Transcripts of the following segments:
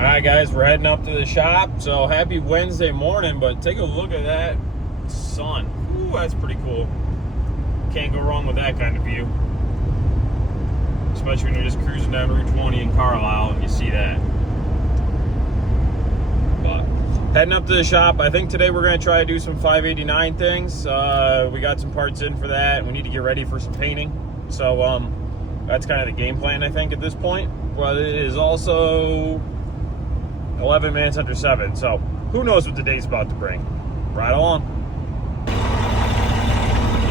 All right, guys, we're heading up to the shop. So happy Wednesday morning, but take a look at that sun. Ooh, that's pretty cool. Can't go wrong with that kind of view. Especially when you're just cruising down Route 20 in Carlisle and you see that. But heading up to the shop. I think today we're going to try to do some 589 things. We got some parts in for that. We need to get ready for some painting. So that's kind of the game plan, I think, at this point. But it is also 11 minutes after 7, so who knows what the day's about to bring. Right along.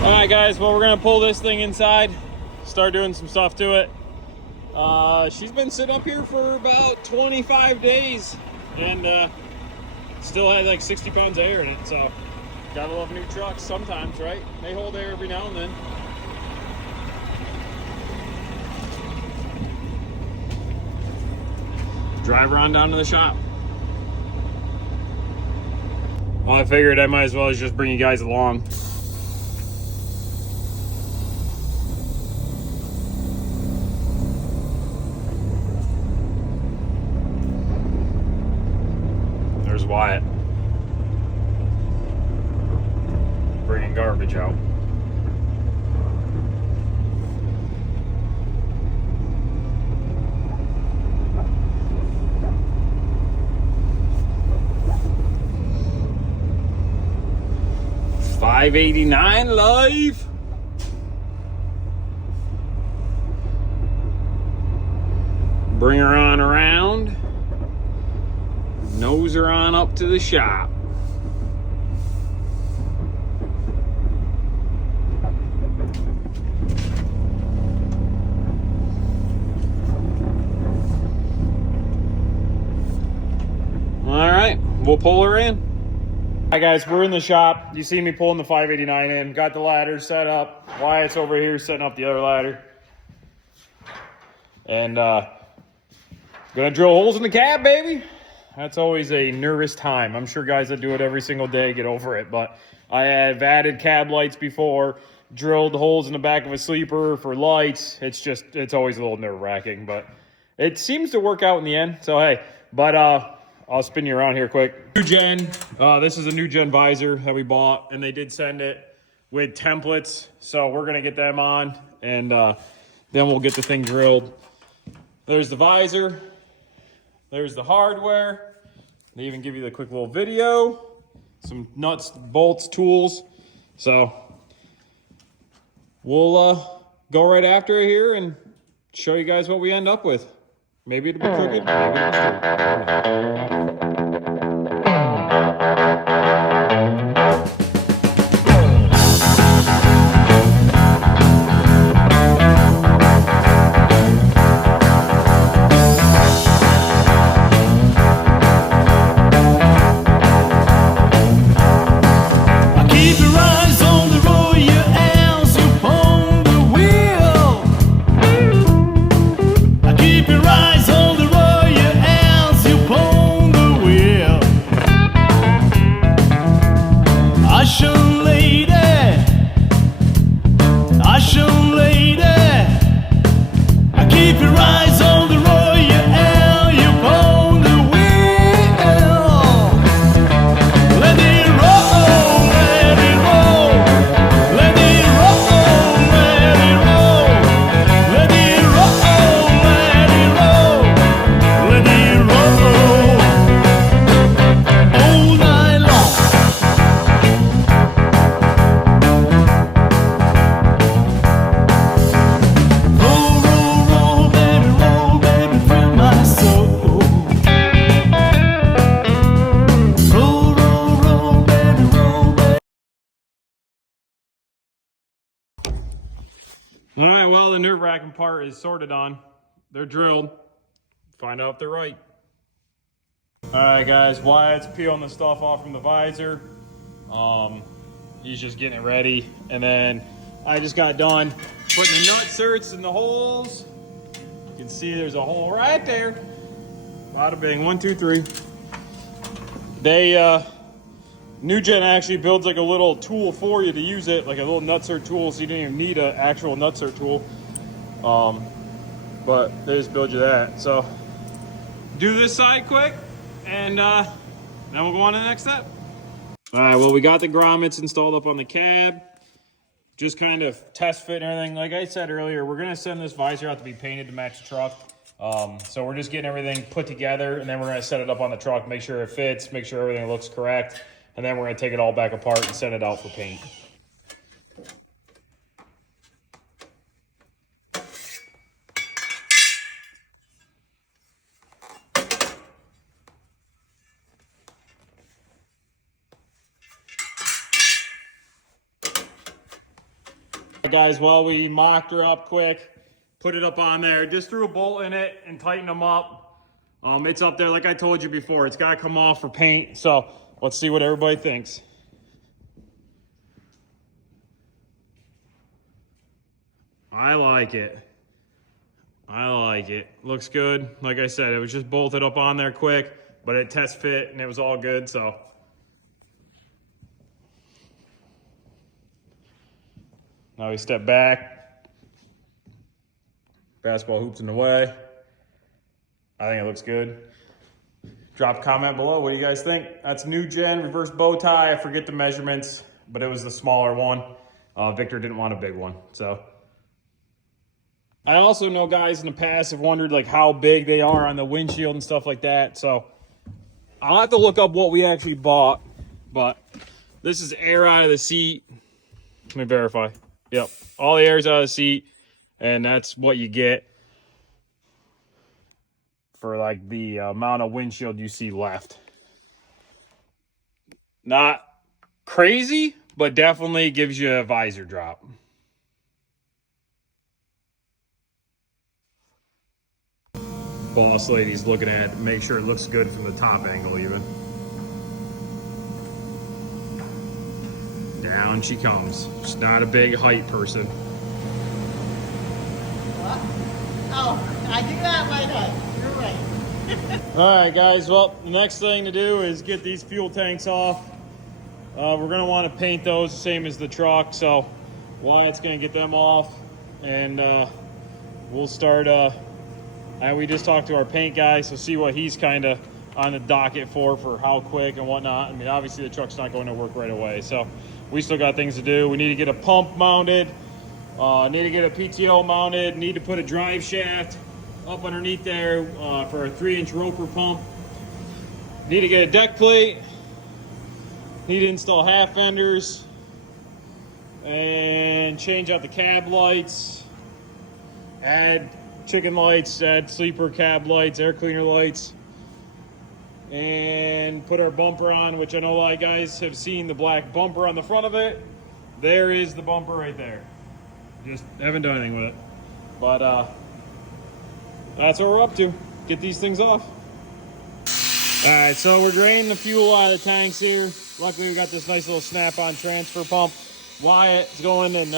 All right, guys, well, we're gonna pull this thing inside, start doing some stuff to it. She's been sitting up here for about 25 days and still had like 60 pounds of air in it, so gotta love new trucks sometimes, right? They hold air every now and then. Drive her on down to the shop. Well, I figured I might as well just bring you guys along. There's Wyatt. Bringing garbage out. $5.89 live. Bring her on around. Nose her on up to the shop. All right, we'll pull her in. Hi guys, we're in the shop. You see me pulling the 589 in. Got the ladder set up. Wyatt's over here setting up the other ladder. And gonna drill holes in the cab, baby. That's always a nervous time. I'm sure guys that do it every single day get over it. But I have added cab lights before, drilled holes in the back of a sleeper for lights. It's always a little nerve-wracking, but it seems to work out in the end. So hey, but I'll spin you around here quick. New gen. This is a new gen visor that we bought, and they did send it with templates. So we're gonna get them on, and then we'll get the thing drilled. There's the visor. There's the hardware. They even give you the quick little video, some nuts, bolts, tools. So we'll go right after it here and show you guys what we end up with. Maybe it'll be crooked, maybe it'll be straight. All right, well, the nerve-wracking part is sorted on. They're drilled. Find out if they're right. All right, guys, Wyatt's peeling the stuff off from the visor. He's just getting it ready. And then I just got done putting the nut certs in the holes. You can see there's a hole right there. Bada bing, 1, 2, 3. They, New Gen actually builds like a little tool for you to use it, like a little nutsert tool, so you didn't even need an actual nutsert tool. But they just build you that. So do this side quick, and then we'll go on to the next step. All right, well, we got the grommets installed up on the cab. Just kind of test fit and everything. Like I said earlier, we're gonna send this visor out to be painted to match the truck. So we're just getting everything put together, and then we're gonna set it up on the truck, make sure it fits, make sure everything looks correct, and then we're gonna take it all back apart and send it out for paint. Guys, while we mocked her up quick, put it up on there, just threw a bolt in it and tightened them up. It's up there, like I told you before, it's got to come off for paint. So let's see what everybody thinks. I like it. I like it. Looks good. Like I said, it was just bolted up on there quick, but it test fit and it was all good. So now we step back. Basketball hoops in the way. I think it looks good. Drop a comment below. What do you guys think? That's new gen reverse bow tie. I forget the measurements, but it was the smaller one. Victor didn't want a big one. So I also know guys in the past have wondered like how big they are on the windshield and stuff like that. So I'll have to look up what we actually bought, but this is air out of the seat. Let me verify. Yep, all the air's out of the seat, and that's what you get for like the amount of windshield you see left. Not crazy, but definitely gives you a visor drop. Boss lady's looking at it, make sure it looks good from the top angle even. Down she comes. She's not a big height person. What? Oh, I do not like height. You're right. All right, guys. Well, the next thing to do is get these fuel tanks off. We're going to want to paint those the same as the truck. So Wyatt's going to get them off, and we'll start. We just talked to our paint guy, so see what he's kind of on the docket for how quick and whatnot. I mean, obviously the truck's not going to work right away, so we still got things to do. We need to get a pump mounted, need to get a PTO mounted, need to put a drive shaft up underneath there for a 3-inch roper pump. Need to get a deck plate, need to install half fenders, and change out the cab lights, add chicken lights, add sleeper cab lights, air cleaner lights, and put our bumper on, which I know a lot of guys have seen the black bumper on the front of it. There is the bumper right there. Just haven't done anything with it. But that's what we're up to. Get these things off. All right, so we're draining the fuel out of the tanks here. Luckily, we got this nice little snap-on transfer pump. Wyatt's going and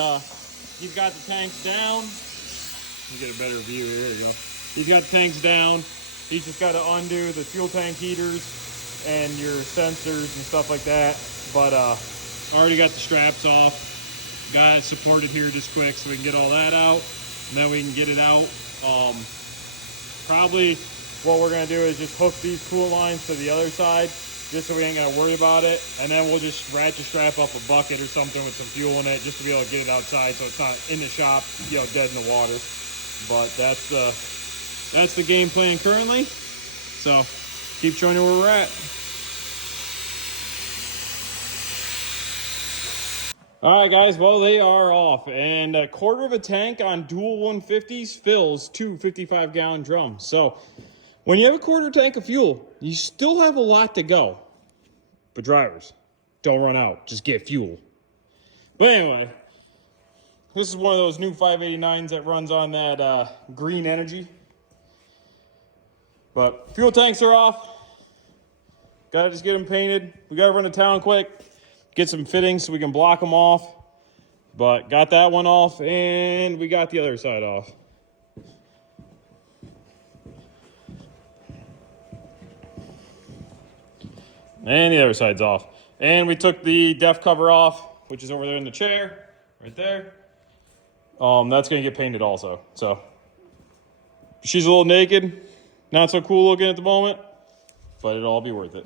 he's got the tanks down. Let me get a better view here. There you go. He's got the tanks down. He's just got to undo the fuel tank heaters and your sensors and stuff like that. But I already got the straps off. Got it supported here just quick so we can get all that out. And then we can get it out. Probably what we're going to do is just hook these coolant lines to the other side just so we ain't got to worry about it. And then we'll just ratchet strap up a bucket or something with some fuel in it just to be able to get it outside so it's not in the shop, dead in the water. But that's the game plan currently. So keep showing you where we're at. All right, guys. Well, they are off, and a quarter of a tank on dual 150s fills 2 55-gallon drums. So when you have a quarter tank of fuel, you still have a lot to go. But drivers, don't run out. Just get fuel. But anyway, this is one of those new 589s that runs on that green energy. But fuel tanks are off. Gotta just get them painted. We gotta run to town quick, get some fittings so we can block them off. But got that one off, and we got the other side off. And the other side's off. And we took the def cover off, which is over there in the chair, right there. That's gonna get painted also. So she's a little naked. Not so cool looking at the moment, but it'll all be worth it.